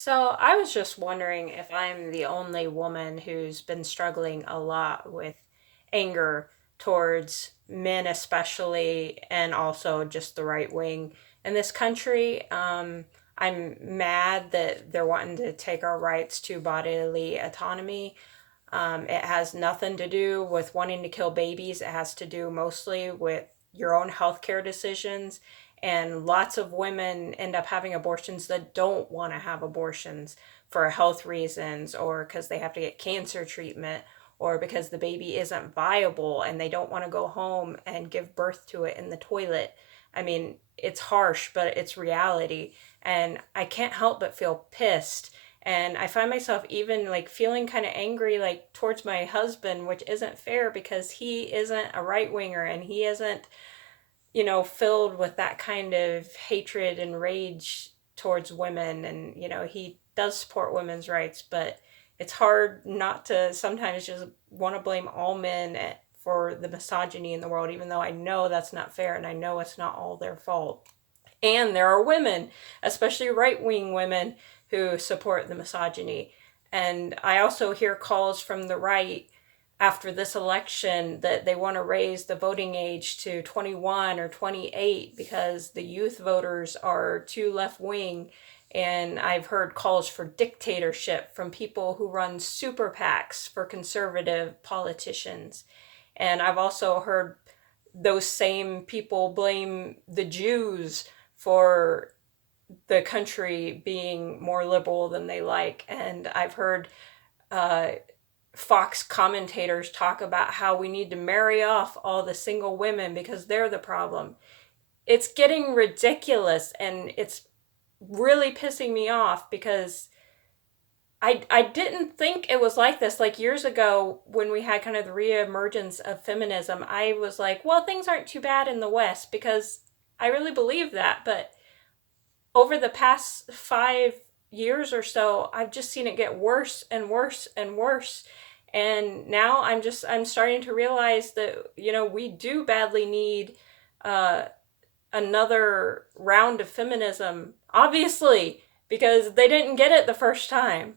So I was just wondering if I'm the only woman who's been struggling a lot with anger towards men, especially, and also just the right wing in this country. I'm mad that they're wanting to take our rights to bodily autonomy. It has nothing to do with wanting to kill babies. It has to do mostly with your own healthcare decisions. And lots of women end up having abortions that don't want to have abortions for health reasons or because they have to get cancer treatment or because the baby isn't viable and they don't want to go home and give birth to it in the toilet. I mean, it's harsh, but it's reality. And I can't help but feel pissed, and I find myself even like feeling kind of angry like towards my husband, which isn't fair because he isn't a right winger and he isn't, filled with that kind of hatred and rage towards women. And he does support women's rights, but it's hard not to sometimes just want to blame all men for the misogyny in the world, even though I know that's not fair and I know it's not all their fault. And there are women, especially right wing women, who support the misogyny. And I also hear calls from the right after this election that they want to raise the voting age to 21 or 28 because the youth voters are too left wing. And I've heard calls for dictatorship from people who run super PACs for conservative politicians. And I've also heard those same people blame the Jews for the country being more liberal than they like. And I've heard uh, Fox commentators talk about how we need to marry off all the single women because they're the problem. It's getting ridiculous and it's really pissing me off because I didn't think it was like this. Like years ago, when we had kind of the reemergence of feminism, I was like, well, things aren't too bad in the West because I really believe that. But over the past 5 years or so, I've just seen it get worse and worse and worse. And now I'm starting to realize that, we do badly need uh, another round of feminism, obviously, because they didn't get it the first time.